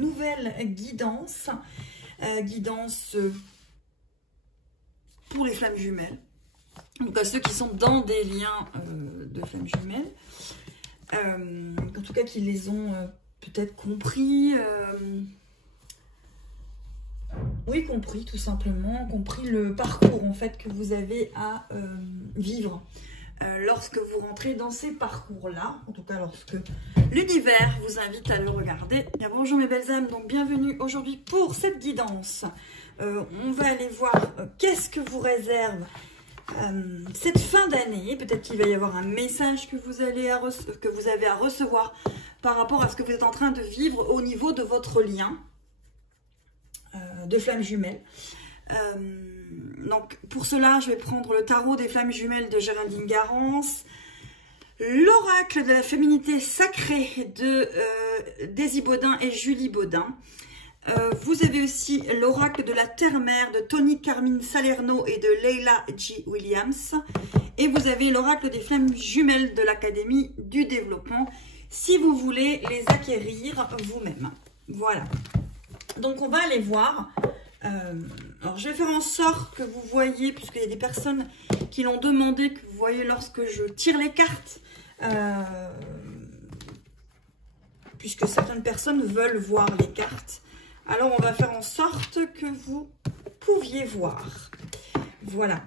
nouvelle guidance. Guidance pour les flammes jumelles. Donc à ceux qui sont dans des liens de flammes jumelles. En tout cas qui les ont peut-être compris. Oui, compris tout simplement. Compris le parcours en fait que vous avez à vivre. Lorsque vous rentrez dans ces parcours-là, en tout cas lorsque l'univers vous invite à le regarder. Bien, bonjour mes belles âmes, donc bienvenue aujourd'hui pour cette guidance. On va aller voir qu'est-ce que vous réserve cette fin d'année. Peut-être qu'il va y avoir un message que vous avez à recevoir par rapport à ce que vous êtes en train de vivre au niveau de votre lien de flammes jumelles. Donc pour cela, je vais prendre le tarot des flammes jumelles de Géraldine Garance, l'oracle de la féminité sacrée de Daisy Baudin et Julie Baudin. Vous avez aussi l'oracle de la terre-mère de Tony Carmine Salerno et de Leila G. Williams. Et vous avez l'oracle des flammes jumelles de l'Académie du développement, si vous voulez les acquérir vous-même. Voilà. Donc on va aller voir. Alors je vais faire en sorte que vous voyez, puisqu'il y a des personnes qui l'ont demandé, que vous voyez lorsque je tire les cartes, puisque certaines personnes veulent voir les cartes. Alors on va faire en sorte que vous pouviez voir. Voilà.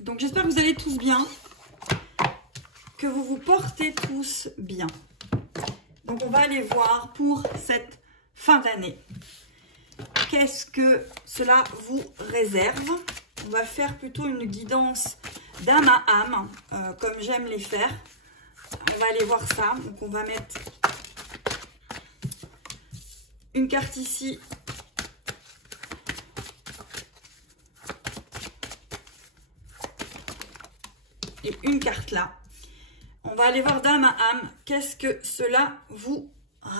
Donc j'espère que vous allez tous bien, que vous vous portez tous bien. Donc on va aller voir pour cette fin d'année. Qu'est-ce que cela vous réserve? On va faire plutôt une guidance d'âme à âme, comme j'aime les faire. On va aller voir ça. Donc on va mettre une carte ici. Et une carte là. On va aller voir d'âme à âme. Qu'est-ce que cela vous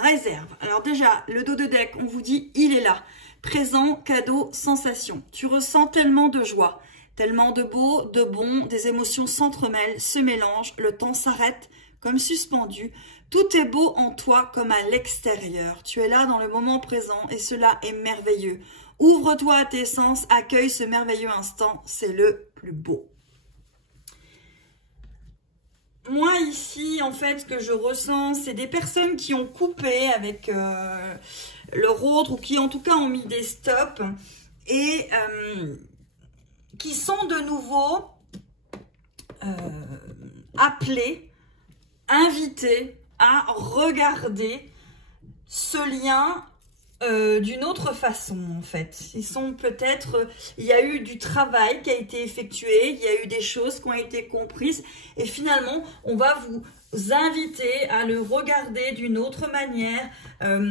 réserve? Alors déjà, le dos de deck, on vous dit, il est là. Présent, cadeau, sensation. Tu ressens tellement de joie, tellement de beau, de bon, des émotions s'entremêlent, se mélangent, le temps s'arrête comme suspendu. Tout est beau en toi comme à l'extérieur. Tu es là dans le moment présent et cela est merveilleux. Ouvre-toi à tes sens, accueille ce merveilleux instant, c'est le plus beau. Moi, ici, en fait, ce que je ressens, c'est des personnes qui ont coupé avec leur autre ou qui, en tout cas, ont mis des stops et qui sont de nouveau appelés, invités à regarder ce lien d'une autre façon, en fait. Ils sont peut-être, il y a eu du travail qui a été effectué, il y a eu des choses qui ont été comprises et finalement, on va vous inviter à le regarder d'une autre manière,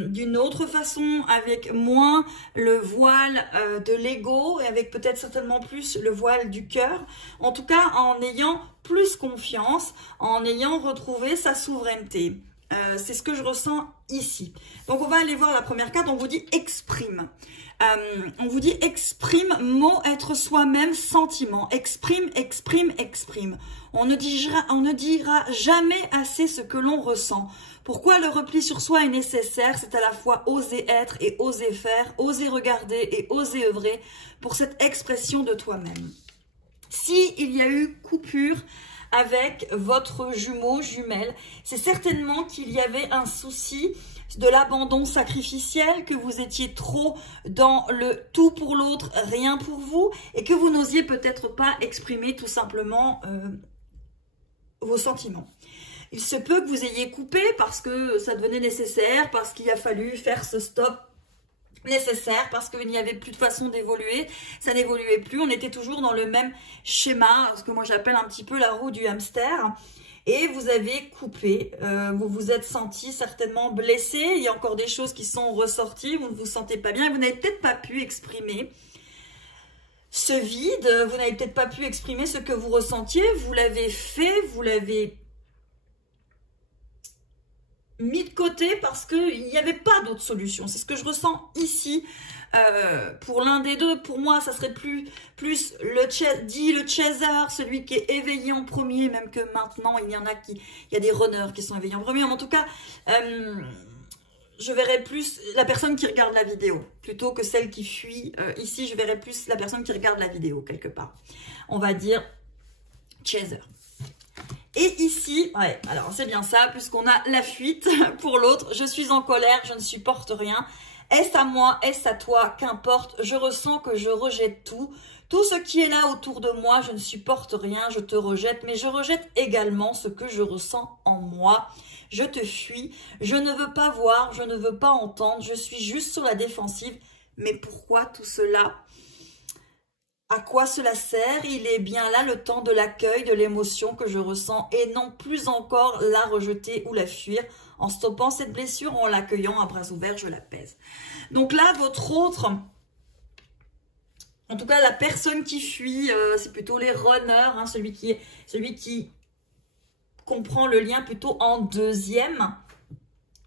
d'une autre façon, avec moins le voile de l'ego et avec peut-être certainement plus le voile du cœur. En tout cas, en ayant plus confiance, en ayant retrouvé sa souveraineté. C'est ce que je ressens ici. Donc, on va aller voir la première carte. On vous dit exprime. On vous dit exprime, mot, être soi-même, sentiment. Exprime, exprime, exprime. On ne dira jamais assez ce que l'on ressent. Pourquoi le repli sur soi est nécessaire? C'est à la fois oser être et oser faire, oser regarder et oser œuvrer pour cette expression de toi-même. Si il y a eu coupure avec votre jumeau, jumelle, c'est certainement qu'il y avait un souci de l'abandon sacrificiel, que vous étiez trop dans le tout pour l'autre, rien pour vous, et que vous n'osiez peut-être pas exprimer tout simplement vos sentiments. Il se peut que vous ayez coupé parce que ça devenait nécessaire, parce qu'il a fallu faire ce stop nécessaire, parce qu'il n'y avait plus de façon d'évoluer, ça n'évoluait plus, on était toujours dans le même schéma, ce que moi j'appelle un petit peu la roue du hamster, et vous avez coupé, vous vous êtes senti certainement blessé, il y a encore des choses qui sont ressorties, vous ne vous sentez pas bien, et vous n'avez peut-être pas pu exprimer ce vide, vous n'avez peut-être pas pu exprimer ce que vous ressentiez, vous l'avez fait, vous l'avez mis de côté parce qu'il n'y avait pas d'autre solution. C'est ce que je ressens ici. Pour l'un des deux, pour moi, ça serait plus le chaser, celui qui est éveillé en premier, même que maintenant, il y a des runners qui sont éveillés en premier. Mais en tout cas, je verrais plus la personne qui regarde la vidéo, plutôt que celle qui fuit. Ici, je verrais plus la personne qui regarde la vidéo, quelque part. On va dire chaser. Et ici, ouais, alors c'est bien ça, puisqu'on a la fuite pour l'autre. Je suis en colère, je ne supporte rien. Est-ce à moi, est-ce à toi, qu'importe, je ressens que je rejette tout. Tout ce qui est là autour de moi, je ne supporte rien, je te rejette, mais je rejette également ce que je ressens en moi. Je te fuis, je ne veux pas voir, je ne veux pas entendre, je suis juste sur la défensive. Mais pourquoi tout cela ? À quoi cela sert? Il est bien là le temps de l'accueil de l'émotion que je ressens et non plus encore la rejeter ou la fuir. En stoppant cette blessure, en l'accueillant à bras ouverts, je l'apaise. Donc là, votre autre, en tout cas la personne qui fuit, c'est plutôt les runners, hein, celui qui comprend le lien plutôt en deuxième.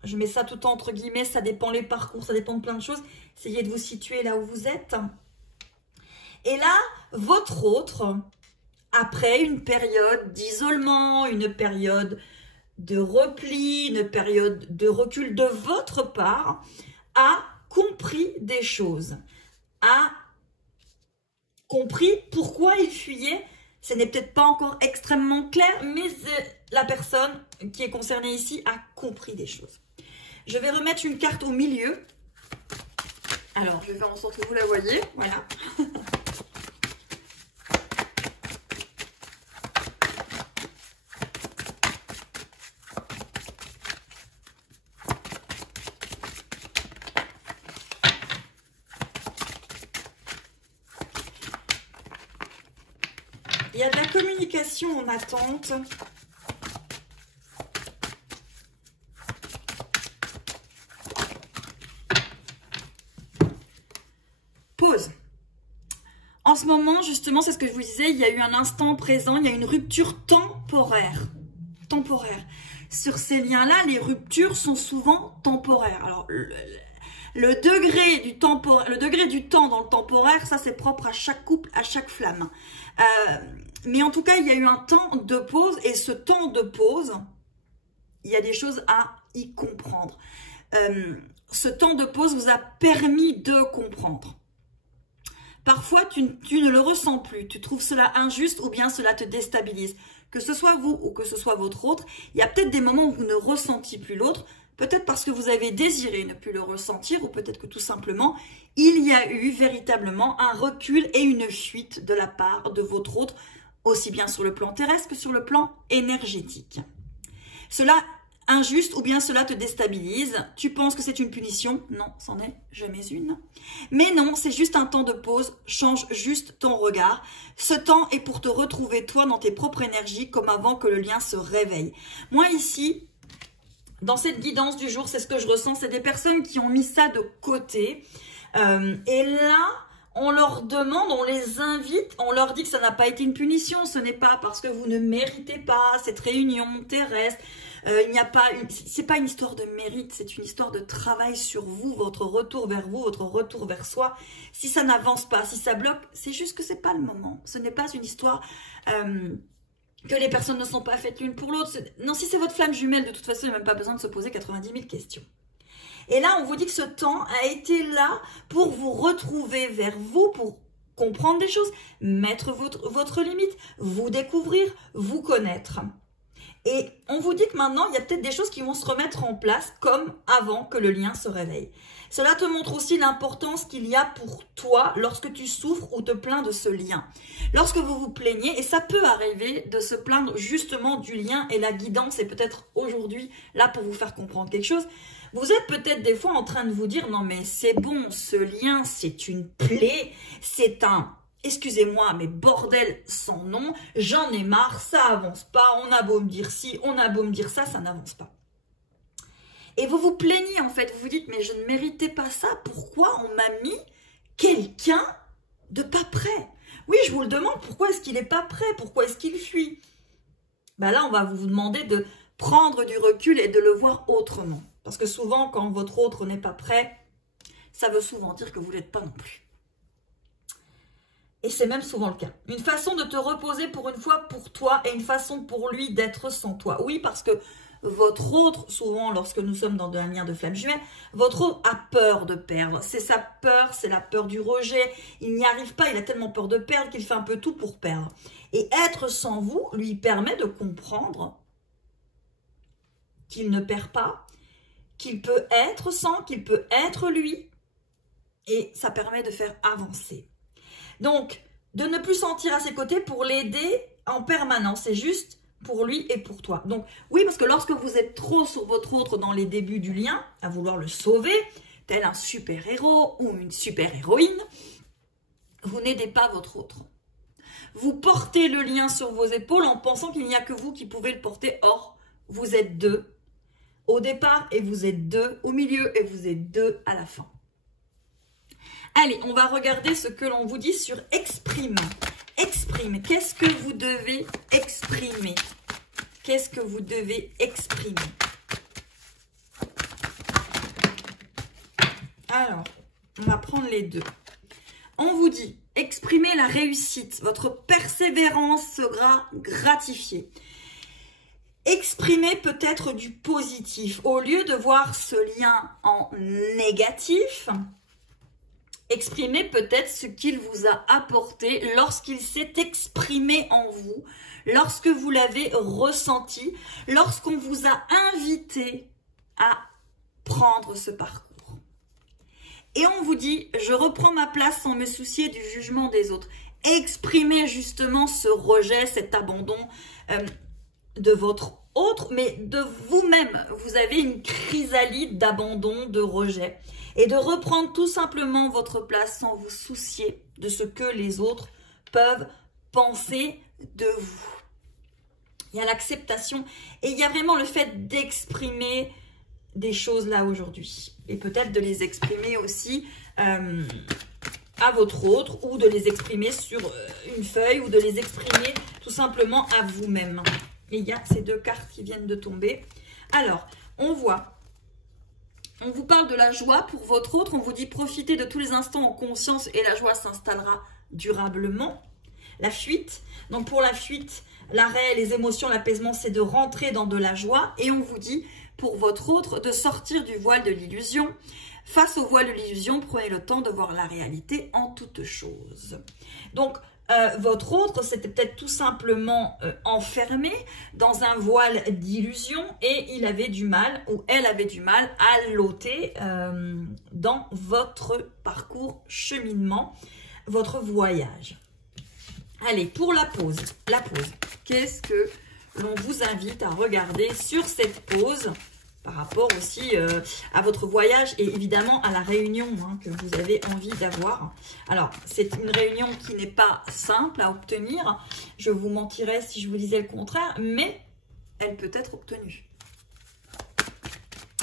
Je mets ça tout entre guillemets, ça dépend les parcours, ça dépend de plein de choses. Essayez de vous situer là où vous êtes. Et là, votre autre, après une période d'isolement, une période de repli, une période de recul de votre part, a compris des choses, a compris pourquoi il fuyait. Ce n'est peut-être pas encore extrêmement clair, mais la personne qui est concernée ici a compris des choses. Je vais remettre une carte au milieu. Alors, je vais faire en sorte que vous la voyez. Voilà. Il y a de la communication en attente. Pause. En ce moment, justement, c'est ce que je vous disais, il y a eu un instant présent, il y a une rupture temporaire. Sur ces liens-là, les ruptures sont souvent temporaires. Alors, le degré du temps dans le temporaire, ça c'est propre à chaque couple, à chaque flamme. Mais en tout cas, il y a eu un temps de pause et ce temps de pause, il y a des choses à y comprendre. Ce temps de pause vous a permis de comprendre. Parfois, tu ne le ressens plus, tu trouves cela injuste ou bien cela te déstabilise. Que ce soit vous ou que ce soit votre autre, il y a peut-être des moments où vous ne ressentiez plus l'autre, peut-être parce que vous avez désiré ne plus le ressentir ou peut-être que tout simplement, il y a eu véritablement un recul et une fuite de la part de votre autre, aussi bien sur le plan terrestre que sur le plan énergétique. Cela injuste ou bien cela te déstabilise. Tu penses que c'est une punition? Non, c'en est jamais une. Mais non, c'est juste un temps de pause. Change juste ton regard. Ce temps est pour te retrouver toi dans tes propres énergies comme avant que le lien se réveille. Moi ici, dans cette guidance du jour, c'est ce que je ressens. C'est des personnes qui ont mis ça de côté. Et là, on leur demande, on les invite, on leur dit que ça n'a pas été une punition. Ce n'est pas parce que vous ne méritez pas cette réunion terrestre. C'est pas une histoire de mérite, c'est une histoire de travail sur vous, votre retour vers vous, votre retour vers soi. Si ça n'avance pas, si ça bloque, c'est juste que c'est pas le moment. Ce n'est pas une histoire que les personnes ne sont pas faites l'une pour l'autre. Non, si c'est votre flamme jumelle, de toute façon, il n'y a même pas besoin de se poser 90 000 questions. Et là, on vous dit que ce temps a été là pour vous retrouver vers vous, pour comprendre des choses, mettre votre limite, vous découvrir, vous connaître. Et on vous dit que maintenant, il y a peut-être des choses qui vont se remettre en place comme avant que le lien se réveille. Cela te montre aussi l'importance qu'il y a pour toi lorsque tu souffres ou te plains de ce lien. Lorsque vous vous plaignez, et ça peut arriver de se plaindre justement du lien et la guidance est peut-être aujourd'hui là pour vous faire comprendre quelque chose. Vous êtes peut-être des fois en train de vous dire « Non mais c'est bon, ce lien c'est une plaie, c'est un... » Excusez-moi, mais bordel sans nom, j'en ai marre, ça avance pas, on a beau me dire ci, on a beau me dire ça, ça n'avance pas. Et vous vous plaignez en fait, vous vous dites, mais je ne méritais pas ça, pourquoi on m'a mis quelqu'un de pas prêt? Oui, je vous le demande, pourquoi est-ce qu'il n'est pas prêt? Pourquoi est-ce qu'il fuit? Ben là, on va vous demander de prendre du recul et de le voir autrement. Parce que souvent, quand votre autre n'est pas prêt, ça veut souvent dire que vous ne l'êtes pas non plus. Et c'est même souvent le cas. Une façon de te reposer pour une fois pour toi et une façon pour lui d'être sans toi. Oui, parce que votre autre, souvent lorsque nous sommes dans un lien de flamme jumelle, votre autre a peur de perdre. C'est sa peur, c'est la peur du rejet. Il n'y arrive pas, il a tellement peur de perdre qu'il fait un peu tout pour perdre. Et être sans vous lui permet de comprendre qu'il ne perd pas, qu'il peut être sans, qu'il peut être lui. Et ça permet de faire avancer. Donc, de ne plus sentir à ses côtés pour l'aider en permanence. C'est juste pour lui et pour toi. Donc, oui, parce que lorsque vous êtes trop sur votre autre dans les débuts du lien, à vouloir le sauver, tel un super-héros ou une super-héroïne, vous n'aidez pas votre autre. Vous portez le lien sur vos épaules en pensant qu'il n'y a que vous qui pouvez le porter. Or, vous êtes deux au départ et vous êtes deux au milieu et vous êtes deux à la fin. Allez, on va regarder ce que l'on vous dit sur exprime. Exprime. Qu'est-ce que vous devez exprimer? Qu'est-ce que vous devez exprimer? Alors, on va prendre les deux. On vous dit, exprimez la réussite. Votre persévérance sera gratifiée. Exprimez peut-être du positif. Au lieu de voir ce lien en négatif, exprimez peut-être ce qu'il vous a apporté lorsqu'il s'est exprimé en vous, lorsque vous l'avez ressenti, lorsqu'on vous a invité à prendre ce parcours. Et on vous dit, je reprends ma place sans me soucier du jugement des autres. Exprimez justement ce rejet, cet abandon de votre autre, mais de vous-même. Vous avez une chrysalide d'abandon, de rejet. Et de reprendre tout simplement votre place sans vous soucier de ce que les autres peuvent penser de vous. Il y a l'acceptation et il y a vraiment le fait d'exprimer des choses là aujourd'hui. Et peut-être de les exprimer aussi à votre autre ou de les exprimer sur une feuille ou de les exprimer tout simplement à vous-même. Et il y a ces deux cartes qui viennent de tomber. Alors, on voit... On vous parle de la joie pour votre autre. On vous dit profitez de tous les instants en conscience et la joie s'installera durablement. La fuite. Donc pour la fuite, l'arrêt, les émotions, l'apaisement, c'est de rentrer dans de la joie. Et on vous dit pour votre autre de sortir du voile de l'illusion. Face au voile de l'illusion, prenez le temps de voir la réalité en toutes choses. Donc, votre autre, c'était peut-être tout simplement enfermé dans un voile d'illusion et il avait du mal ou elle avait du mal à l'ôter dans votre parcours cheminement, votre voyage. Allez, pour la pause. La pause. Qu'est-ce que l'on vous invite à regarder sur cette pause par rapport aussi à votre voyage et évidemment à la réunion que vous avez envie d'avoir. Alors, c'est une réunion qui n'est pas simple à obtenir. Je vous mentirais si je vous disais le contraire, mais elle peut être obtenue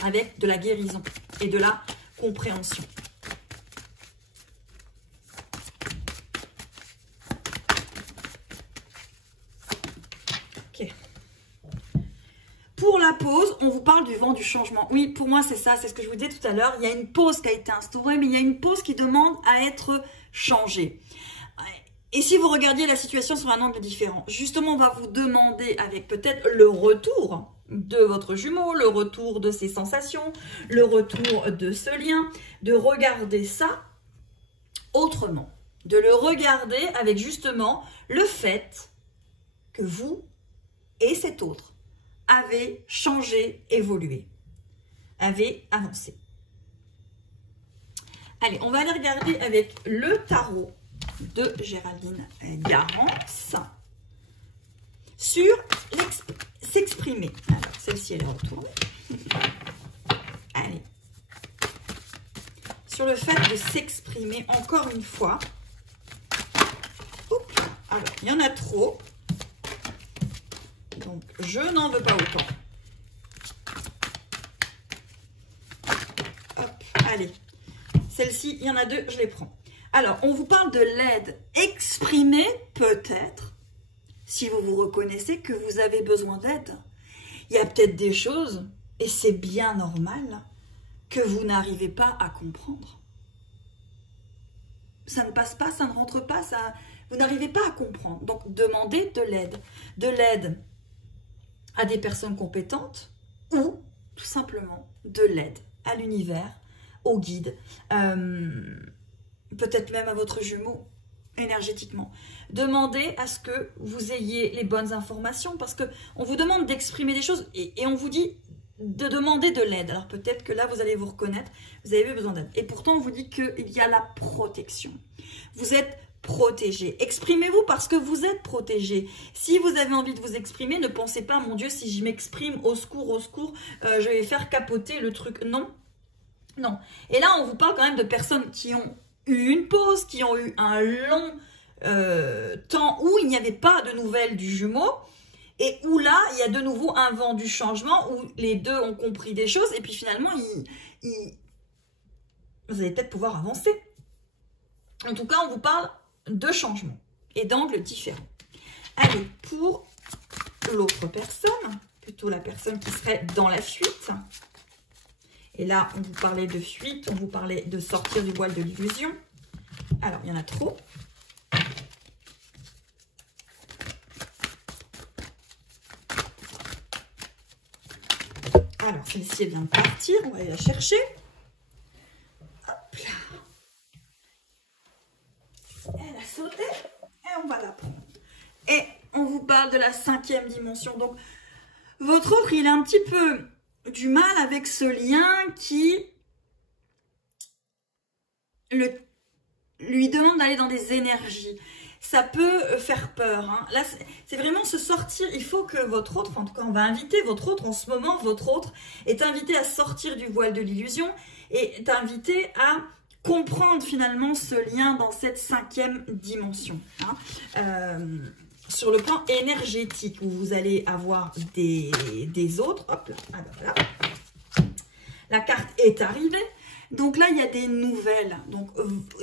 avec de la guérison et de la compréhension. Ok. Pour la pause, on vous parle du vent du changement. Oui, pour moi, c'est ça, c'est ce que je vous disais tout à l'heure. Il y a une pause qui a été instaurée, mais il y a une pause qui demande à être changée. Et si vous regardiez la situation sur un angle différent, justement, on va vous demander avec peut-être le retour de votre jumeau, le retour de ses sensations, le retour de ce lien, de regarder ça autrement. De le regarder avec justement le fait que vous et cet autre avez changé, évolué, avez avancé. Allez, on va aller regarder avec le tarot de Géraldine Garance sur s'exprimer. Alors, celle-ci, elle est retournée. Allez. Sur le fait de s'exprimer, encore une fois. Oups. Alors, il y en a trop. Donc, je n'en veux pas autant. Hop, allez. Celle-ci, il y en a deux, je les prends. Alors, on vous parle de l'aide. Exprimez peut-être, si vous vous reconnaissez, que vous avez besoin d'aide. Il y a peut-être des choses, et c'est bien normal, que vous n'arrivez pas à comprendre. Ça ne passe pas, ça ne rentre pas, ça, vous n'arrivez pas à comprendre. Donc, demandez de l'aide. De l'aide à des personnes compétentes, ou tout simplement de l'aide à l'univers, au guide, peut-être même à votre jumeau énergétiquement. Demandez à ce que vous ayez les bonnes informations parce qu'on vous demande d'exprimer des choses et on vous dit de demander de l'aide. Alors peut-être que là, vous allez vous reconnaître, vous avez besoin d'aide. Et pourtant, on vous dit qu'il y a la protection. Vous êtes protégé. Exprimez-vous parce que vous êtes protégé. Si vous avez envie de vous exprimer, ne pensez pas, mon Dieu, si je m'exprime, au secours, je vais faire capoter le truc. Non, non. Et là, on vous parle quand même de personnes qui ont eu une pause, qui ont eu un long temps où il n'y avait pas de nouvelles du jumeau et où là, il y a de nouveau un vent du changement où les deux ont compris des choses et puis finalement, vous allez peut-être pouvoir avancer. En tout cas, on vous parle de changement et d'angles différents. Allez, pour l'autre personne, plutôt la personne qui serait dans la fuite. Et là, on vous parlait de fuite, on vous parlait de sortir du voile de l'illusion. Alors, il y en a trop. Alors, celle-ci, elle vient de partir, on va aller la chercher. Hop là. Elle a sauté et on va la prendre. Et on vous parle de la 5e dimension. Donc, votre autre, il a un petit peu du mal avec ce lien qui lui demande d'aller dans des énergies. Ça peut faire peur. Hein. Là, c'est vraiment se sortir. Il faut que votre autre, en tout cas, on va inviter votre autre. En ce moment, votre autre est invité à sortir du voile de l'illusion et est invité à comprendre finalement ce lien dans cette 5e dimension. Hein. Sur le plan énergétique, où vous allez avoir des autres. Hop là, alors voilà. La carte est arrivée. Donc là, il y a des nouvelles. Donc,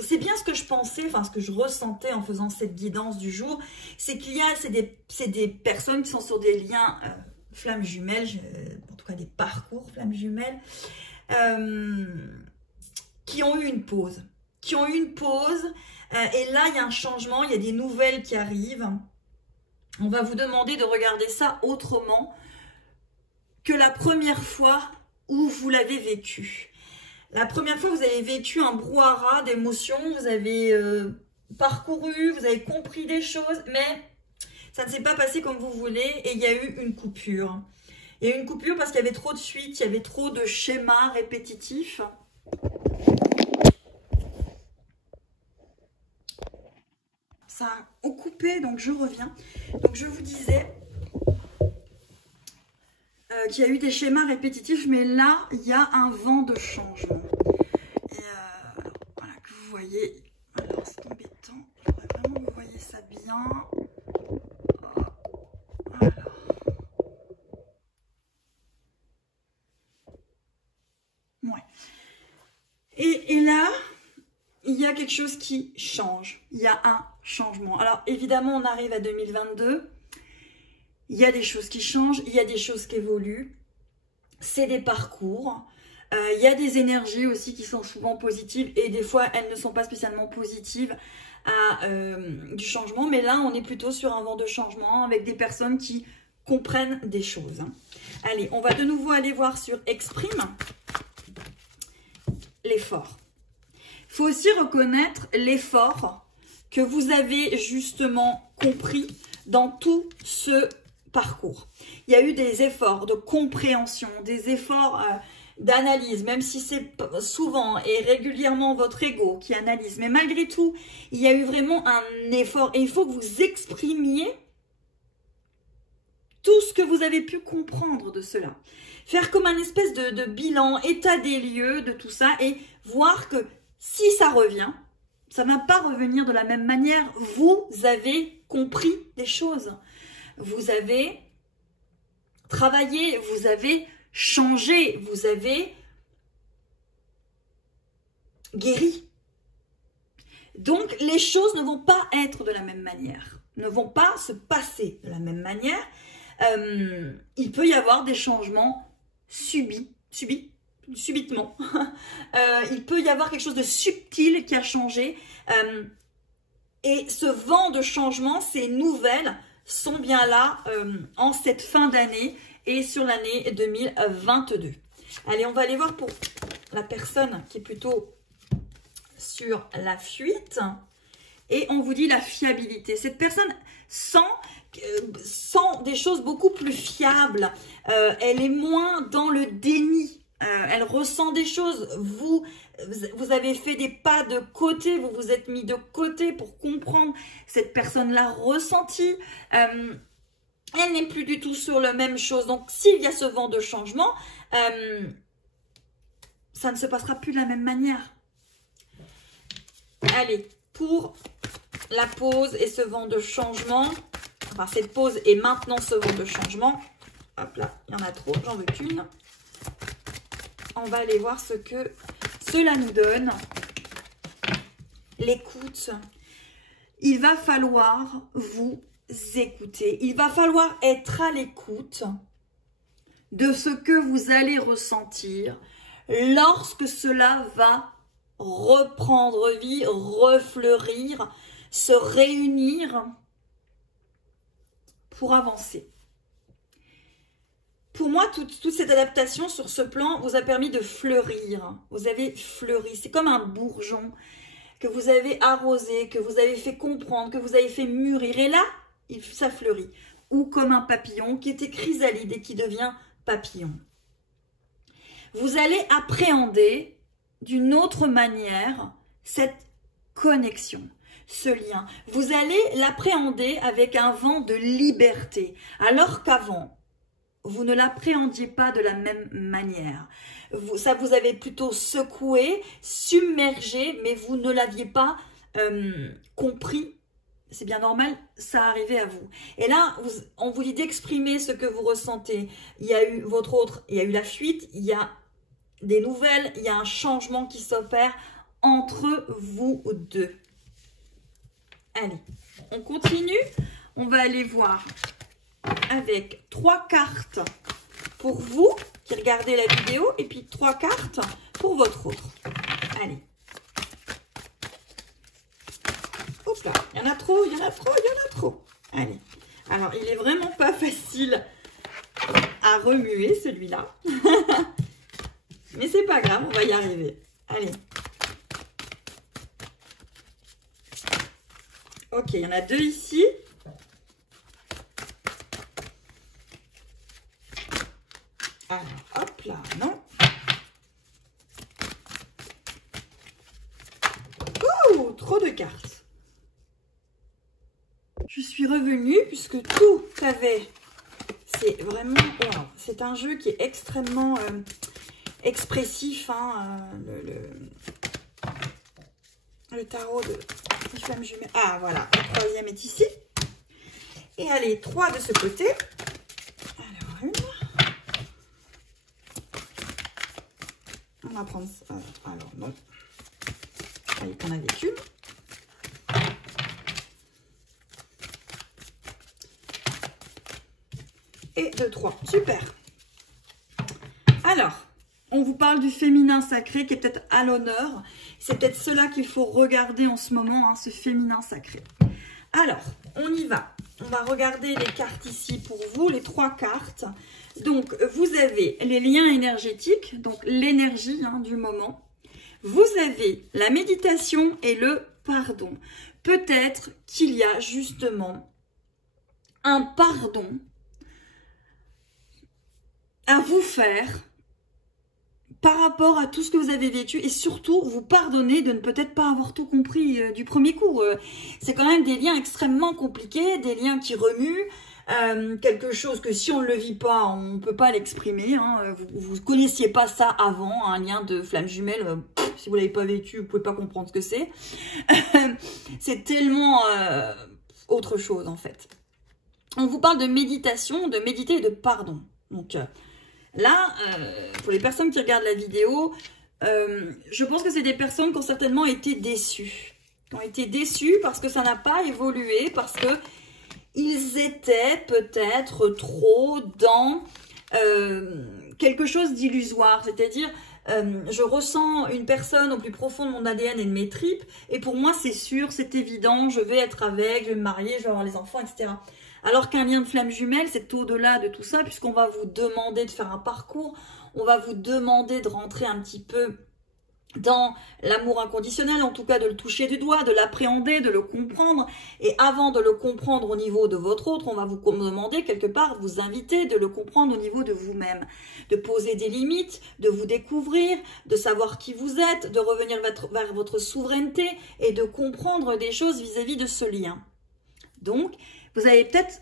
c'est bien ce que je pensais, enfin, ce que je ressentais en faisant cette guidance du jour. C'est qu'il y a, c'est des personnes qui sont sur des liens flammes jumelles, en tout cas des parcours flammes jumelles, qui ont eu une pause. Et là, il y a un changement, il y a des nouvelles qui arrivent. On va vous demander de regarder ça autrement que la première fois où vous l'avez vécu. La première fois, vous avez vécu un brouhaha d'émotions, vous avez parcouru, vous avez compris des choses, mais ça ne s'est pas passé comme vous voulez et il y a eu une coupure. Il y a eu une coupure parce qu'il y avait trop de suites, il y avait trop de schémas répétitifs. Ça a coupé, donc je reviens. Donc je vous disais qu'il y a eu des schémas répétitifs, mais là, il y a un vent de changement. Et voilà, que vous voyez. Alors, c'est embêtant. Il faudrait vraiment que vous voyez ça bien. Voilà. Ouais. Et là, il y a quelque chose qui change. Il y a un changement. Alors, évidemment, on arrive à 2022. Il y a des choses qui changent, il y a des choses qui évoluent. C'est des parcours. Il y a des énergies aussi qui sont souvent positives et des fois, elles ne sont pas spécialement positives à du changement. Mais là, on est plutôt sur un vent de changement avec des personnes qui comprennent des choses. Hein. Allez, on va de nouveau aller voir sur Exprime l'effort. Il faut aussi reconnaître l'effort que vous avez justement compris dans tout ce parcours. Il y a eu des efforts de compréhension, des efforts d'analyse, même si c'est souvent et régulièrement votre ego qui analyse. Mais malgré tout, il y a eu vraiment un effort et il faut que vous exprimiez tout ce que vous avez pu comprendre de cela. Faire comme un espèce de bilan, état des lieux de tout ça et voir que si ça revient, ça ne va pas revenir de la même manière. Vous avez compris des choses. Vous avez travaillé, vous avez changé, vous avez guéri. Donc, les choses ne vont pas être de la même manière, ne vont pas se passer de la même manière. Il peut y avoir des changements subitement. Il peut y avoir quelque chose de subtil qui a changé. Et ce vent de changement, ces nouvelles, sont bien là en cette fin d'année et sur l'année 2022. Allez, on va aller voir pour la personne qui est plutôt sur la fuite. Et on vous dit la fiabilité. Cette personne sent des choses beaucoup plus fiables. Elle est moins dans le déni. Elle ressent des choses. Vous avez fait des pas de côté. Vous vous êtes mis de côté pour comprendre. Cette personne l'a ressenti. Elle n'est plus du tout sur la même chose. Donc, s'il y a ce vent de changement, ça ne se passera plus de la même manière. Allez, pour la pause et ce vent de changement, enfin cette pause et maintenant ce vent de changement, hop là, il y en a trop, j'en veux qu'une. On va aller voir ce que cela nous donne. L'écoute. Il va falloir vous écouter. Il va falloir être à l'écoute de ce que vous allez ressentir lorsque cela va reprendre vie, refleurir, se réunir pour avancer. Pour moi, toute cette adaptation sur ce plan vous a permis de fleurir. Vous avez fleuri. C'est comme un bourgeon que vous avez arrosé, que vous avez fait comprendre, que vous avez fait mûrir. Et là, ça fleurit. Ou comme un papillon qui était chrysalide et qui devient papillon. Vous allez appréhender d'une autre manière cette connexion, ce lien. Vous allez l'appréhender avec un vent de liberté, alors qu'avant, vous ne l'appréhendiez pas de la même manière. Ça vous avait plutôt secoué, submergé, mais vous ne l'aviez pas compris. C'est bien normal, ça arrivait à vous. Et là, on vous dit d'exprimer ce que vous ressentez. Il y a eu il y a eu la fuite, il y a des nouvelles, il y a un changement qui s'opère entre vous deux. Allez, on continue. On va aller voir avec 3 cartes pour vous qui regardez la vidéo et puis 3 cartes pour votre autre. Allez. Hop là, il y en a trop, il y en a trop, il y en a trop. Allez. Alors, il est vraiment pas facile à remuer celui-là. Mais c'est pas grave, on va y arriver. Allez. Ok, il y en a 2 ici. Alors, hop là, non. Oh, trop de cartes. Je suis revenue puisque tout avait... C'est vraiment... Wow, c'est un jeu qui est extrêmement... expressif, hein, le tarot de flamme jumelle. Ah, voilà, le 3e est ici. Et allez, 3 de ce côté. Alors, une. On va prendre ça. Alors, non. Allez, qu'on avait qu'une. Et 2, 3. Super. Alors... On vous parle du féminin sacré qui est peut-être à l'honneur. C'est peut-être cela qu'il faut regarder en ce moment, hein, ce féminin sacré. Alors, on y va. On va regarder les cartes ici pour vous, les 3 cartes. Donc, vous avez les liens énergétiques, donc l'énergie du moment. Vous avez la méditation et le pardon. Peut-être qu'il y a justement un pardon à vous faire par rapport à tout ce que vous avez vécu et surtout vous pardonner de ne peut-être pas avoir tout compris du premier coup. C'est quand même des liens extrêmement compliqués, des liens qui remuent, quelque chose que si on ne le vit pas, on ne peut pas l'exprimer. Hein. Vous ne connaissiez pas ça avant, un lien de flamme jumelle, si vous ne l'avez pas vécu, vous ne pouvez pas comprendre ce que c'est. C'est tellement autre chose en fait. On vous parle de méditation, de méditer et de pardon. Donc... Là, pour les personnes qui regardent la vidéo, je pense que c'est des personnes qui ont certainement été déçues. Qui ont été déçues parce que ça n'a pas évolué, parce qu'ils étaient peut-être trop dans quelque chose d'illusoire. C'est-à-dire, je ressens une personne au plus profond de mon ADN et de mes tripes, et pour moi c'est sûr, c'est évident, je vais être avec, je vais me marier, je vais avoir les enfants, etc. Alors qu'un lien de flamme jumelle, c'est au-delà de tout ça, puisqu'on va vous demander de faire un parcours, on va vous demander de rentrer un petit peu dans l'amour inconditionnel, en tout cas de le toucher du doigt, de l'appréhender, de le comprendre. Et avant de le comprendre au niveau de votre autre, on va vous demander quelque part, vous inviter de le comprendre au niveau de vous-même, de poser des limites, de vous découvrir, de savoir qui vous êtes, de revenir vers votre souveraineté et de comprendre des choses vis-à-vis de ce lien. Donc, vous avez peut-être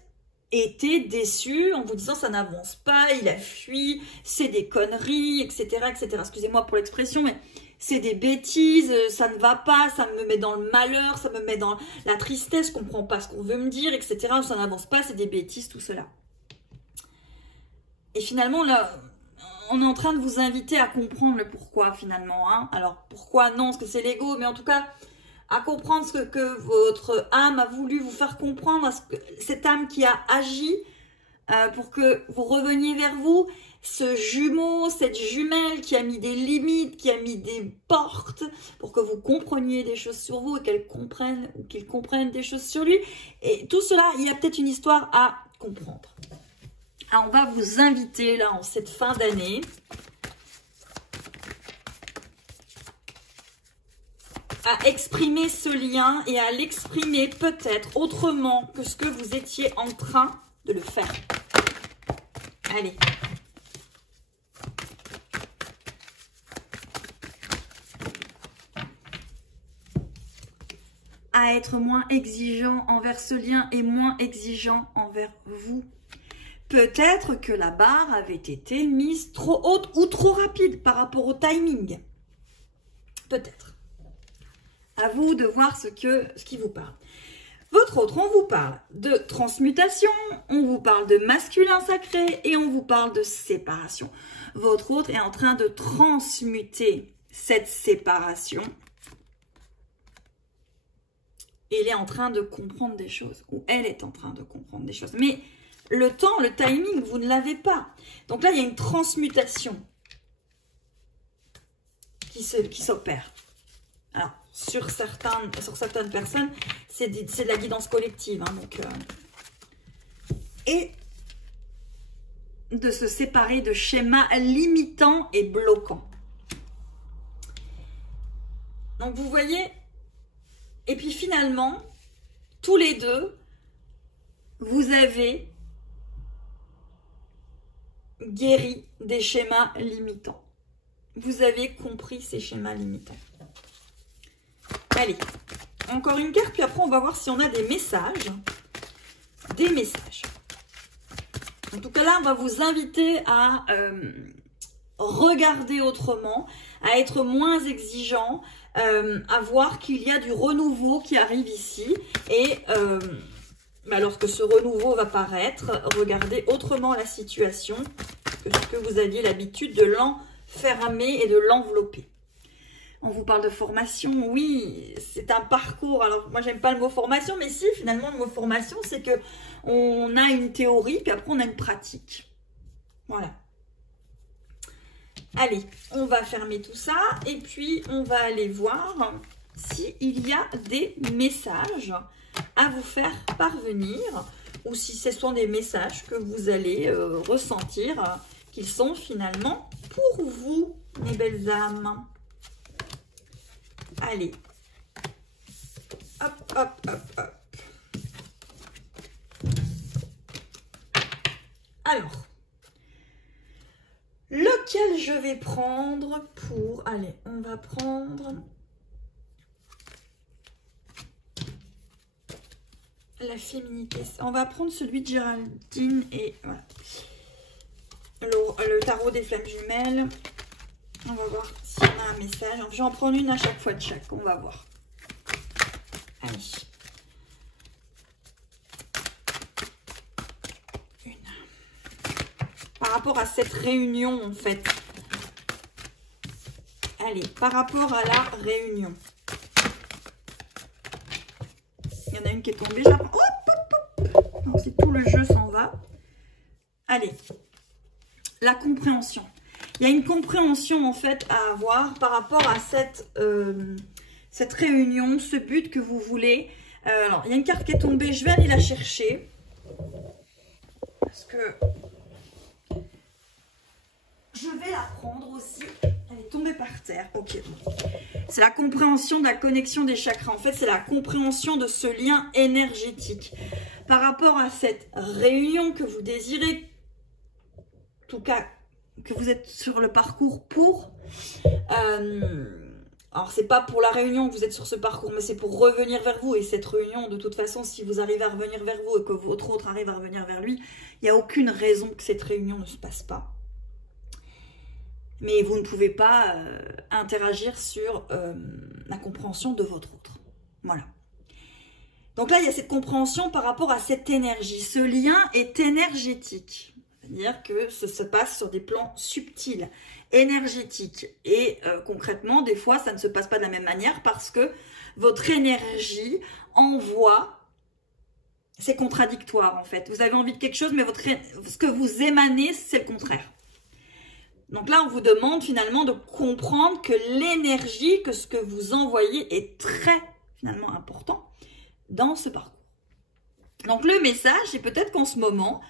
été déçu en vous disant ça n'avance pas, il a fui, c'est des conneries, etc., etc. Excusez-moi pour l'expression, mais c'est des bêtises, ça ne va pas, ça me met dans le malheur, ça me met dans la tristesse, je comprends pas ce qu'on veut me dire, etc. Ça n'avance pas, c'est des bêtises, tout cela. Et finalement, là, on est en train de vous inviter à comprendre le pourquoi, finalement. Hein. Alors, pourquoi? Non, parce que c'est l'ego, mais en tout cas, à comprendre ce que votre âme a voulu vous faire comprendre, cette âme qui a agi pour que vous reveniez vers vous, ce jumeau, cette jumelle qui a mis des limites, qui a mis des portes pour que vous compreniez des choses sur vous et qu'elle comprenne ou qu'il comprenne des choses sur lui. Et tout cela, il y a peut-être une histoire à comprendre. Alors, on va vous inviter là en cette fin d'année à exprimer ce lien et à l'exprimer peut-être autrement que ce que vous étiez en train de le faire. Allez. À être moins exigeant envers ce lien et moins exigeant envers vous. Peut-être que la barre avait été mise trop haute ou trop rapide par rapport au timing. Peut-être. À vous de voir ce qui vous parle. Votre autre, on vous parle de transmutation, on vous parle de masculin sacré et on vous parle de séparation. Votre autre est en train de transmuter cette séparation. Il est en train de comprendre des choses, ou elle est en train de comprendre des choses. Mais le temps, le timing, vous ne l'avez pas. Donc là, il y a une transmutation qui s'opère. Alors, sur certaines personnes, c'est de la guidance collective. Hein, donc, et de se séparer de schémas limitants et bloquants. Donc, vous voyez, et puis finalement, tous les deux, vous avez guéri des schémas limitants. Vous avez compris ces schémas limitants. Allez, encore une carte, puis après on va voir si on a des messages. Des messages. En tout cas là, on va vous inviter à regarder autrement, à être moins exigeant, à voir qu'il y a du renouveau qui arrive ici. Et lorsque ce renouveau va paraître, regardez autrement la situation que ce que vous aviez l'habitude de l'enfermer et de l'envelopper. On vous parle de formation, oui, c'est un parcours. Alors, moi, j'aime pas le mot formation, mais si, finalement, le mot formation, c'est que on a une théorie, puis après, on a une pratique. Voilà. Allez, on va fermer tout ça, et puis, on va aller voir s'il y a des messages à vous faire parvenir, ou si ce sont des messages que vous allez ressentir, qu'ils sont finalement pour vous, mes belles âmes. Allez, hop, hop, hop, hop. Alors, lequel je vais prendre pour... Allez, on va prendre la féminité. On va prendre celui de Géraldine et voilà. Le tarot des flammes jumelles. On va voir si on a un message. Je vais en prendre une à chaque fois de chaque. On va voir. Allez. Une. Par rapport à cette réunion, en fait. Allez, par rapport à la réunion. Il y en a une qui est tombée. Hop, hop, hop. Non, c'est tout le jeu s'en va. Allez. La compréhension. Il y a une compréhension en fait à avoir par rapport à cette réunion, ce but que vous voulez. Alors, il y a une carte qui est tombée, je vais aller la chercher. Parce que je vais la prendre aussi. Elle est tombée par terre. Ok. C'est la compréhension de la connexion des chakras. En fait, c'est la compréhension de ce lien énergétique. Par rapport à cette réunion que vous désirez, en tout cas, que vous êtes sur le parcours pour. Alors, c'est pas pour la réunion que vous êtes sur ce parcours, mais c'est pour revenir vers vous. Et cette réunion, de toute façon, si vous arrivez à revenir vers vous et que votre autre arrive à revenir vers lui, il n'y a aucune raison que cette réunion ne se passe pas. Mais vous ne pouvez pas interagir sur la compréhension de votre autre. Voilà. Donc là, il y a cette compréhension par rapport à cette énergie. Ce lien est énergétique. C'est-à-dire que ça se passe sur des plans subtils, énergétiques. Et concrètement, des fois, ça ne se passe pas de la même manière parce que votre énergie envoie... C'est contradictoire, en fait. Vous avez envie de quelque chose, mais ce que vous émanez, c'est le contraire. Donc là, on vous demande finalement de comprendre que l'énergie, que ce que vous envoyez est très, finalement, important dans ce parcours. Donc le message, c'est peut-être qu'en ce moment,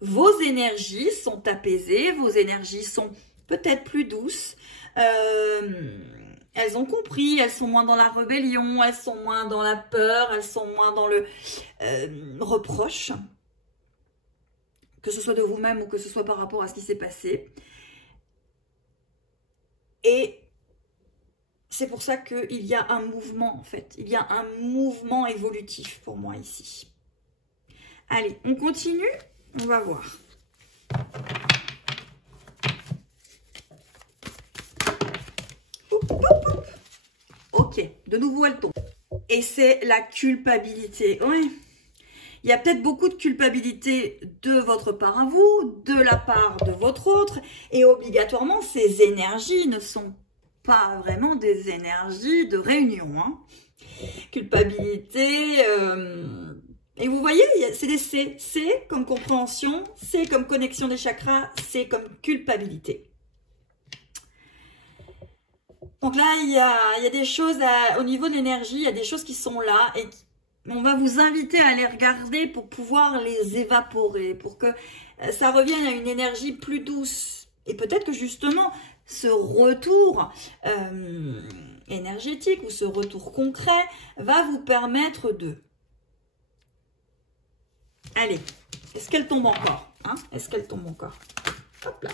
vos énergies sont apaisées, vos énergies sont peut-être plus douces, elles ont compris, elles sont moins dans la rébellion, elles sont moins dans la peur, elles sont moins dans le reproche, que ce soit de vous-même ou que ce soit par rapport à ce qui s'est passé. Et c'est pour ça qu'il y a un mouvement, en fait. Il y a un mouvement évolutif pour moi ici. Allez, on continue. On va voir. Hop, hop, hop. Ok, de nouveau, elle tombe. Et c'est la culpabilité. Oui. Il y a peut-être beaucoup de culpabilité de votre part à vous, de la part de votre autre, et obligatoirement, ces énergies ne sont pas vraiment des énergies de réunion. Hein. Culpabilité, et vous voyez, c'est des C. C comme compréhension, C comme connexion des chakras, C comme culpabilité. Donc là, il y a des choses, au niveau de l'énergie, il y a des choses qui sont là et on va vous inviter à les regarder pour pouvoir les évaporer, pour que ça revienne à une énergie plus douce. Et peut-être que justement, ce retour énergétique ou ce retour concret va vous permettre de... Allez, est-ce qu'elle tombe encore hein? Est-ce qu'elle tombe encore? Hop là.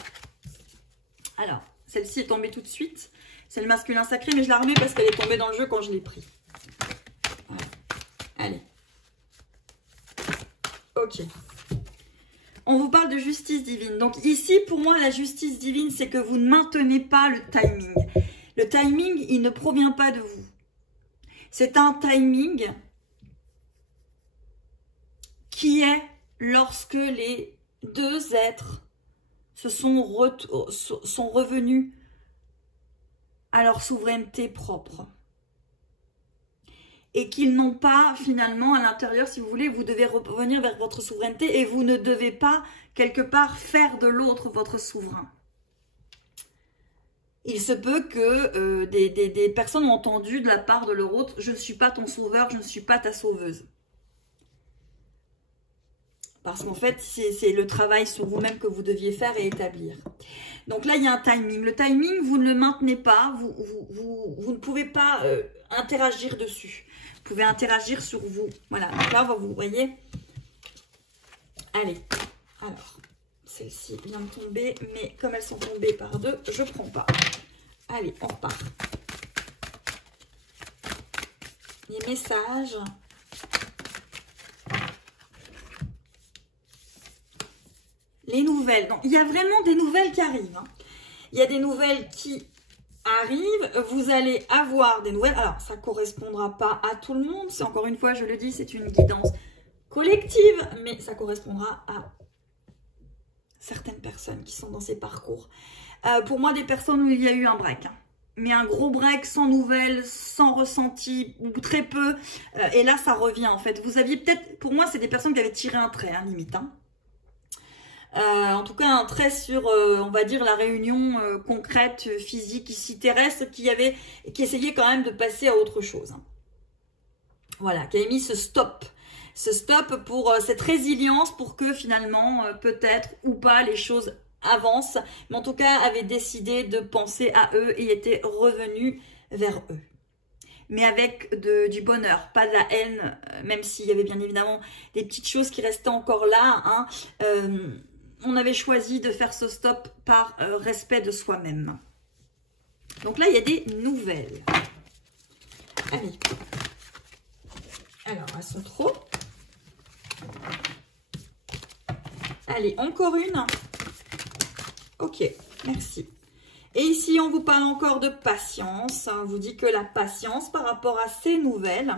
Alors, celle-ci est tombée tout de suite. C'est le masculin sacré, mais je la remets parce qu'elle est tombée dans le jeu quand je l'ai pris. Voilà. Allez. Ok. On vous parle de justice divine. Donc ici, pour moi, la justice divine, c'est que vous ne maintenez pas le timing. Le timing, il ne provient pas de vous. C'est un timing qui est lorsque les deux êtres sont revenus à leur souveraineté propre. Et qu'ils n'ont pas, finalement, à l'intérieur, si vous voulez, vous devez revenir vers votre souveraineté et vous ne devez pas, quelque part, faire de l'autre votre souverain. Il se peut que des personnes ont entendu de la part de leur autre « Je ne suis pas ton sauveur, je ne suis pas ta sauveuse ». Parce qu'en fait, c'est le travail sur vous-même que vous deviez faire et établir. Donc là, il y a un timing. Le timing, vous ne le maintenez pas, vous ne pouvez pas interagir dessus. Vous pouvez interagir sur vous. Voilà, donc là, vous voyez. Allez, alors, celle-ci vient de tomber, mais comme elles sont tombées par deux, je ne prends pas. Allez, on repart. Les messages... Les nouvelles. Donc, il y a vraiment des nouvelles qui arrivent. Hein. Il y a des nouvelles qui arrivent. Vous allez avoir des nouvelles. Alors, ça ne correspondra pas à tout le monde. C'est encore une fois, je le dis, c'est une guidance collective. Mais ça correspondra à certaines personnes qui sont dans ces parcours. Pour moi, des personnes où il y a eu un break. Hein. Mais un gros break sans nouvelles, sans ressenti, ou très peu. Et là, ça revient en fait. Vous aviez peut-être, pour moi, c'est des personnes qui avaient tiré un trait, hein, limite. Hein. En tout cas, un trait sur, on va dire, la réunion concrète, physique, ici terrestre, qui essayait quand même de passer à autre chose. Hein. Voilà, qui avait mis ce stop. ce stop, pour cette résilience, pour que finalement, peut-être ou pas, les choses avancent. Mais en tout cas, avaient décidé de penser à eux et étaient revenus vers eux. Mais avec du bonheur, pas de la haine, même s'il y avait bien évidemment des petites choses qui restaient encore là. Hein. On avait choisi de faire ce stop par respect de soi-même. Donc là, il y a des nouvelles. Allez. Alors, elles sont trop. Allez, encore une. Ok, merci. Et ici, on vous parle encore de patience. On vous dit que la patience par rapport à ces nouvelles.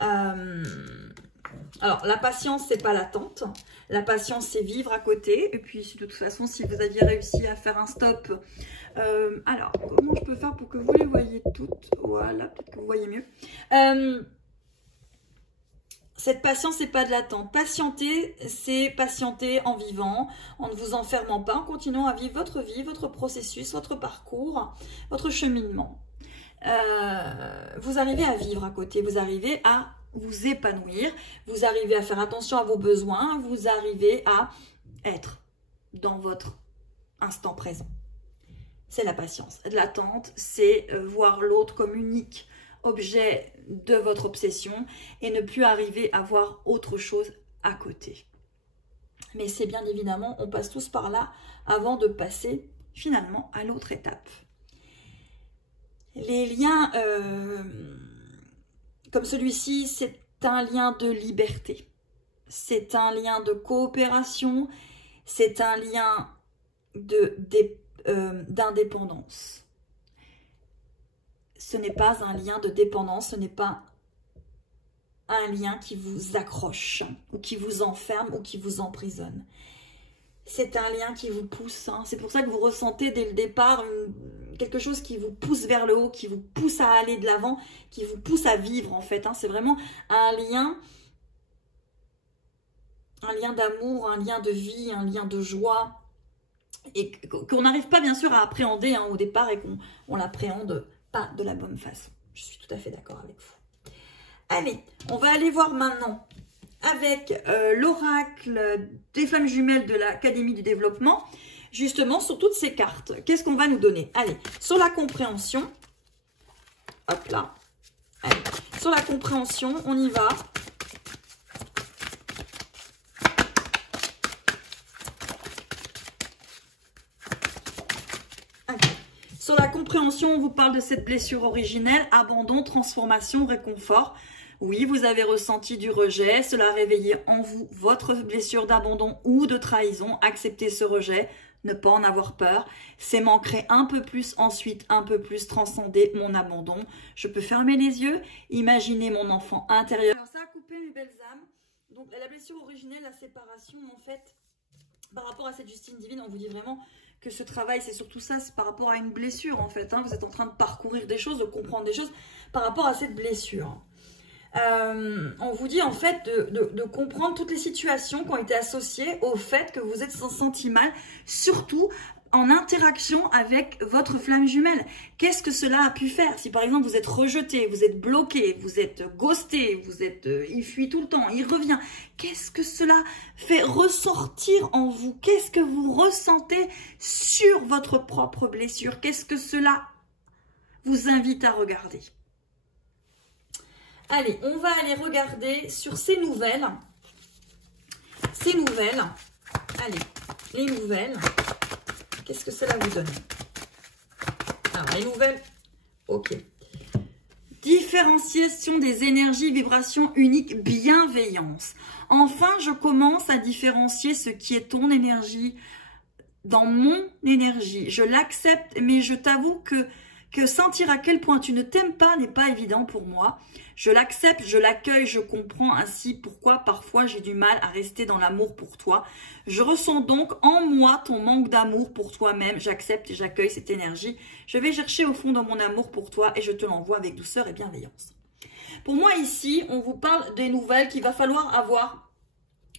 Alors, la patience, c'est pas l'attente. La patience, c'est vivre à côté. Et puis, de toute façon, si vous aviez réussi à faire un stop... alors, comment je peux faire pour que vous les voyez toutes? Voilà, peut-être que vous voyez mieux. Cette patience, c'est pas de l'attente. Patienter, c'est patienter en vivant, en ne vous enfermant pas, en continuant à vivre votre vie, votre processus, votre parcours, votre cheminement. Vous arrivez à vivre à côté, vous arrivez à vous épanouir, vous arrivez à faire attention à vos besoins, vous arrivez à être dans votre instant présent. C'est la patience. L'attente, c'est voir l'autre comme unique objet de votre obsession et ne plus arriver à voir autre chose à côté. Mais c'est bien évidemment, on passe tous par là avant de passer finalement à l'autre étape. Les liens comme celui-ci, c'est un lien de liberté. C'est un lien de coopération. C'est un lien d'indépendance. Ce n'est pas un lien de dépendance, ce n'est pas un lien qui vous accroche, ou qui vous enferme, ou qui vous emprisonne. C'est un lien qui vous pousse. Hein. C'est pour ça que vous ressentez dès le départ quelque chose qui vous pousse vers le haut, qui vous pousse à aller de l'avant, qui vous pousse à vivre en fait. Hein. C'est vraiment un lien d'amour, un lien de vie, un lien de joie, et qu'on n'arrive pas bien sûr à appréhender hein, au départ, et qu'on l'appréhende pas de la bonne façon. Je suis tout à fait d'accord avec vous. Allez, on va aller voir maintenant avec l'oracle des flammes jumelles de l'Académie du développement, justement sur toutes ces cartes. Qu'est-ce qu'on va nous donner? Allez, sur la compréhension, hop là, allez, sur la compréhension, on y va. Sur la compréhension, on vous parle de cette blessure originelle, abandon, transformation, réconfort. Oui, vous avez ressenti du rejet, cela a réveillé en vous votre blessure d'abandon ou de trahison. Acceptez ce rejet, ne pas en avoir peur. C'est m'ancrer un peu plus ensuite, un peu plus transcender mon abandon. Je peux fermer les yeux, imaginer mon enfant intérieur. Alors ça a coupé mes belles âmes. Donc la blessure originelle, la séparation, en fait, par rapport à cette Justine divine, on vous dit vraiment que ce travail, c'est surtout ça, c'est par rapport à une blessure en fait. Hein. Vous êtes en train de parcourir des choses, de comprendre des choses par rapport à cette blessure. On vous dit en fait de comprendre toutes les situations qui ont été associées au fait que vous êtes senti mal, surtout en interaction avec votre flamme jumelle. Qu'est-ce que cela a pu faire? Si par exemple vous êtes rejeté, vous êtes bloqué, vous êtes ghosté, il fuit tout le temps, il revient. Qu'est-ce que cela fait ressortir en vous? Qu'est-ce que vous ressentez sur votre propre blessure? Qu'est-ce que cela vous invite à regarder? Allez, on va aller regarder sur ces nouvelles. Ces nouvelles. Allez, les nouvelles. Qu'est-ce que cela vous donne? Alors, les nouvelles. Ok. Différenciation des énergies, vibrations uniques, bienveillance. Enfin, je commence à différencier ce qui est ton énergie dans mon énergie. Je l'accepte, mais je t'avoue que sentir à quel point tu ne t'aimes pas n'est pas évident pour moi. Je l'accepte, je l'accueille, je comprends ainsi pourquoi parfois j'ai du mal à rester dans l'amour pour toi. Je ressens donc en moi ton manque d'amour pour toi-même. J'accepte et j'accueille cette énergie. Je vais chercher au fond de mon amour pour toi et je te l'envoie avec douceur et bienveillance. Pour moi ici, on vous parle des nouvelles qu'il va falloir avoir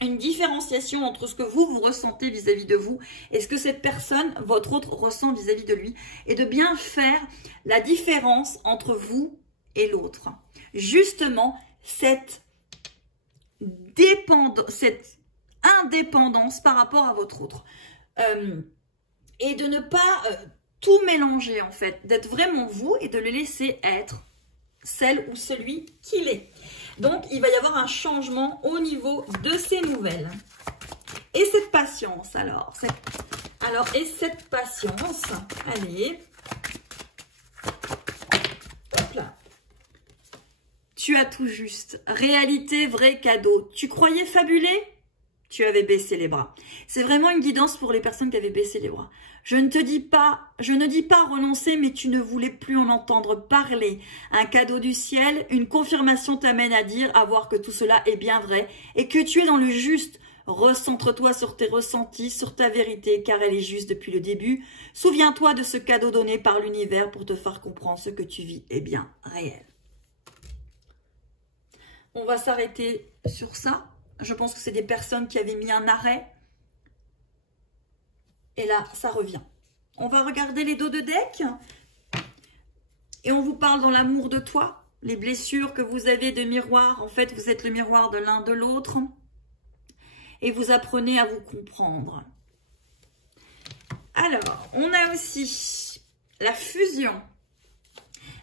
une différenciation entre ce que vous ressentez vis-à-vis de vous et ce que cette personne, votre autre, ressent vis-à-vis de lui, et de bien faire la différence entre vous et l'autre. Justement, cette cette indépendance par rapport à votre autre. Et de ne pas tout mélanger en fait, d'être vraiment vous et de le laisser être celle ou celui qu'il est. Donc, il va y avoir un changement au niveau de ces nouvelles. Et cette patience, alors et cette patience, allez, hop là. Tu as tout juste, réalité, vrai cadeau. Tu croyais fabuler? Tu avais baissé les bras. C'est vraiment une guidance pour les personnes qui avaient baissé les bras. Je ne dis pas renoncer, mais tu ne voulais plus en entendre parler. Un cadeau du ciel, une confirmation t'amène à voir que tout cela est bien vrai et que tu es dans le juste. Recentre-toi sur tes ressentis, sur ta vérité, car elle est juste depuis le début. Souviens-toi de ce cadeau donné par l'univers pour te faire comprendre ce que tu vis est bien réel. On va s'arrêter sur ça. Je pense que c'est des personnes qui avaient mis un arrêt. Et là, ça revient. On va regarder les dos de deck. Et on vous parle dans l'amour de toi. Les blessures que vous avez de miroir. En fait, vous êtes le miroir de l'un de l'autre. Et vous apprenez à vous comprendre. Alors, on a aussi la fusion.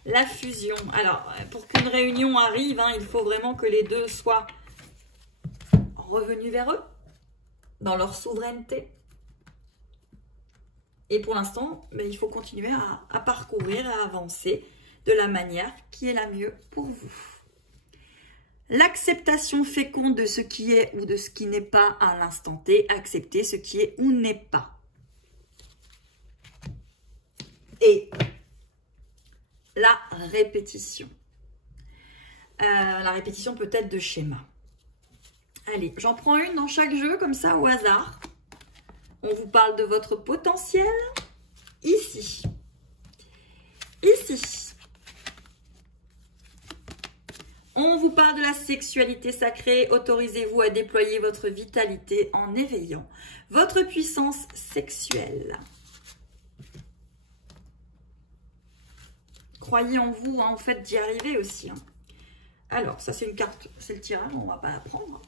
La fusion. Alors, pour qu'une réunion arrive, il faut vraiment que les deux soient revenus vers eux, dans leur souveraineté. Et pour l'instant, il faut continuer à parcourir, à avancer de la manière qui est la mieux pour vous. L'acceptation féconde de ce qui est ou de ce qui n'est pas à l'instant T. Accepter ce qui est ou n'est pas. Et la répétition. La répétition peut-être de schémas. Allez, j'en prends une dans chaque jeu, comme ça, au hasard. On vous parle de votre potentiel. Ici. Ici. On vous parle de la sexualité sacrée. Autorisez-vous à déployer votre vitalité en éveillant votre puissance sexuelle. Croyez en vous, en fait, d'y arriver aussi. Alors, ça c'est une carte, c'est le tirage, on ne va pas la prendre.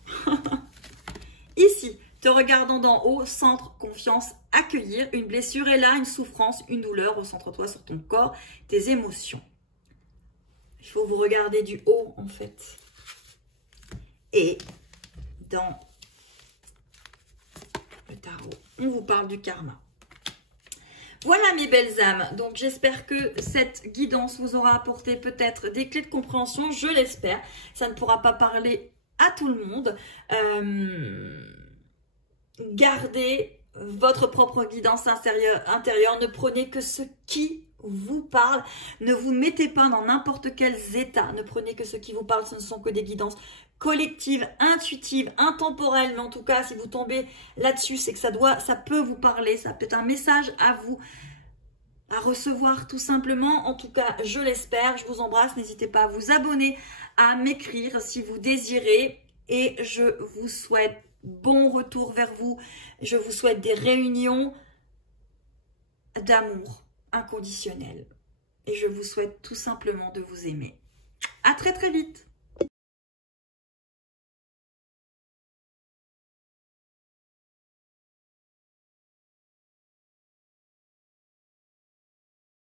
Ici, te regardant d'en haut, centre, confiance, accueillir. Une blessure est là, une souffrance, une douleur. Recentre-toi sur ton corps, tes émotions. Il faut vous regarder du haut, en fait. Et dans le tarot, on vous parle du karma. Voilà mes belles âmes, donc j'espère que cette guidance vous aura apporté peut-être des clés de compréhension, je l'espère. Ça ne pourra pas parler à tout le monde. Gardez votre propre guidance intérieure, ne prenez que ce qui vous parle, ne vous mettez pas dans n'importe quel état, ne prenez que ce qui vous parle, ce ne sont que des guidances collectives, intuitives, intemporelles, mais en tout cas si vous tombez là-dessus, c'est que ça peut vous parler, ça peut être un message à vous à recevoir tout simplement. En tout cas, je l'espère, je vous embrasse, n'hésitez pas à vous abonner, à m'écrire si vous désirez et je vous souhaite bon retour vers vous, je vous souhaite des réunions d'amour inconditionnel et je vous souhaite tout simplement de vous aimer. À très très vite.